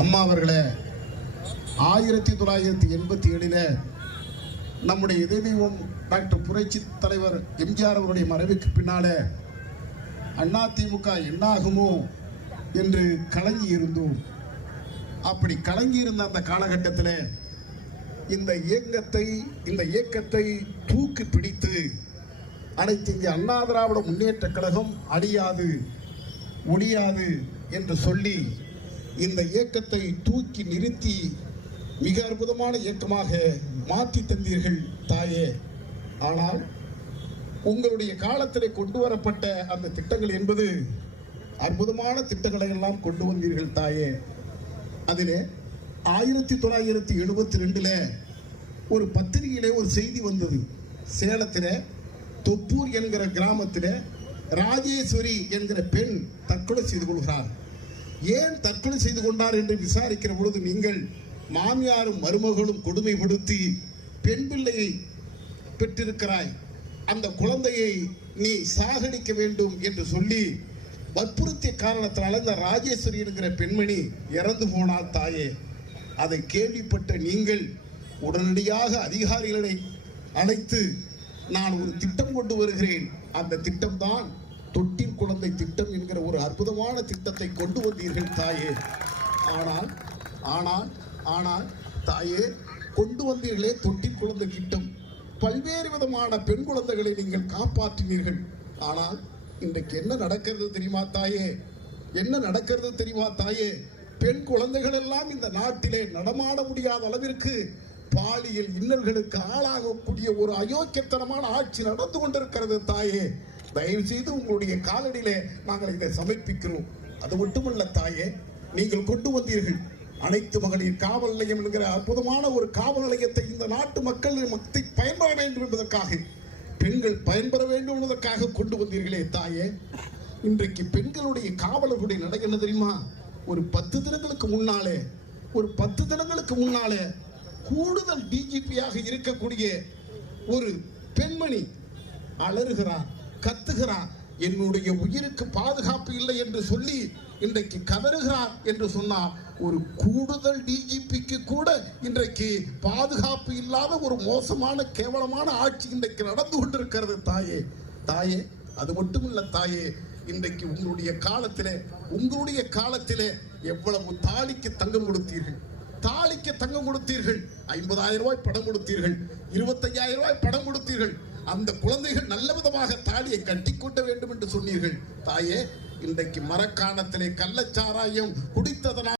அம்மா அவர்களே 1987 நம்முடைய இதயம் டாக்டர் புரட்சி தலைவர் எம்ஜிஆர் அவருடைய மறைவுக்கு பின்னாலே அதிமுக என்னாகுமோ என்று கலங்கி இருந்தோம். அப்படி கலங்கி இருந்த அந்த காலகட்டத்தில் இந்த இயக்கத்தை தூக்கி பிடித்து அனைத்து இந்திய அண்ணா திராவிட முன்னேற்ற கழகம் அழியாது ஒழியாது என்று சொல்லி இந்த இயக்கத்தை தூக்கி நிறுத்தி மிக அற்புதமான இயக்கமாக மாற்றி தந்தீர்கள் தாயே. ஆனால் உங்களுடைய காலத்திலே கொண்டு வரப்பட்ட அந்த திட்டங்கள் என்பது அற்புதமான திட்டங்களை எல்லாம் கொண்டு வந்தீர்கள் தாயே. அதிலே 1972 ஒரு பத்திரிகையிலே ஒரு செய்தி வந்தது. சேலத்தில் தொப்பூர் என்கிற கிராமத்தில் ராஜேஸ்வரி என்கிற பெண் தற்கொலை செய்து கொள்கிறார். ஏன் தற்கொலை செய்து கொண்டார் என்று விசாரிக்கிற பொழுது, நீங்கள் மாமியாரும் மருமகளும் கொடுமைப்படுத்தி பெண் பிள்ளையை பெற்றிருக்கிறாய், அந்த குழந்தையை நீ சாகடிக்க வேண்டும் என்று சொல்லி வற்புறுத்திய காரணத்தினால இந்த ராஜேஸ்வரி என்கிற பெண்மணி இறந்து போனாள் தாயே. அதை கேள்விப்பட்ட நீங்கள் உடனடியாக அதிகாரிகளை அழைத்து நான் ஒரு திட்டம் கொண்டு வருகிறேன், அந்த திட்டம் தான் தொட்டில் குழந்தை திட்டம் என்கிற ஒரு அற்புதமான திட்டத்தை கொண்டு வந்தீர்கள் தாயே. ஆனால் ஆனால் ஆனால் தாயே, கொண்டு வந்தீர்களே தொட்டில் குழந்தை திட்டம், பல்வேறு விதமான பெண் குழந்தைகளை நீங்கள் காப்பாற்றினீர்கள். ஆனால் இன்றைக்கு என்ன நடக்கிறது தெரியுமா தாயே? என்ன நடக்கிறது தெரியுமா தாயே? பெண் குழந்தைகள் எல்லாம் இந்த நாட்டிலே நடமாட முடியாத அளவிற்கு பாலியல் இன்னல்களுக்கு ஆளாகக்கூடிய ஒரு அயோக்கியத்தனமான ஆட்சி நடந்து கொண்டிருக்கிறது தாயே. தயவு செய்து உங்களுடைய காலடியிலே நாங்கள் இதை சமர்ப்பிக்கிறோம். அது மட்டுமல்ல தாயே, நீங்கள் கொண்டு வந்தீர்கள் அனைத்து மகளிர் காவல் நிலையம் என்கிற அற்புதமான ஒரு காவல் நிலையத்தை இந்த நாட்டு மக்கள் பயன்பெற வேண்டும் என்பதற்காக, பெண்கள் பயன்பெற வேண்டும் என்பதற்காக கொண்டு வந்தீர்களே தாயே. இன்றைக்கு பெண்களுடைய காவலர்களுடைய நடை என்ன தெரியுமா? ஒரு 10 தினங்களுக்கு முன்னாலே கூடுதல் டிஜிபியாக இருக்கக்கூடிய ஒரு பெண்மணி அலறுகிறார், கத்துகிறார், என்னுடைய உயிருக்கு பாதுகாப்பு இல்லை என்று சொல்லி இன்றைக்கு கதறுகிறார் என்று சொன்னார். ஒரு கூடுதல் டிஜிபிக்கு கூட இன்றைக்கு பாதுகாப்பு இல்லாத ஒரு மோசமான கேவலமான ஆட்சி இன்றைக்கு நடந்து கொண்டிருக்கிறது தாயே. தாயே, அது மட்டுமல்ல தாயே, இன்றைக்கு உங்களுடைய காலத்திலே எவ்வளவு தாலிக்கு தங்கம் கொடுத்தீர்கள், 50,000 ரூபாய் படம் கொடுத்தீர்கள், 25,000 ரூபாய் படம் கொடுத்தீர்கள். அந்த குழந்தைகள் நல்ல விதமாக தாலியை கட்டிக்கொள்ள வேண்டும் என்று சொன்னீர்கள் தாயே. இன்றைக்கு மரக்காணத்திலே கள்ளச்சாராயம் குடித்ததனால்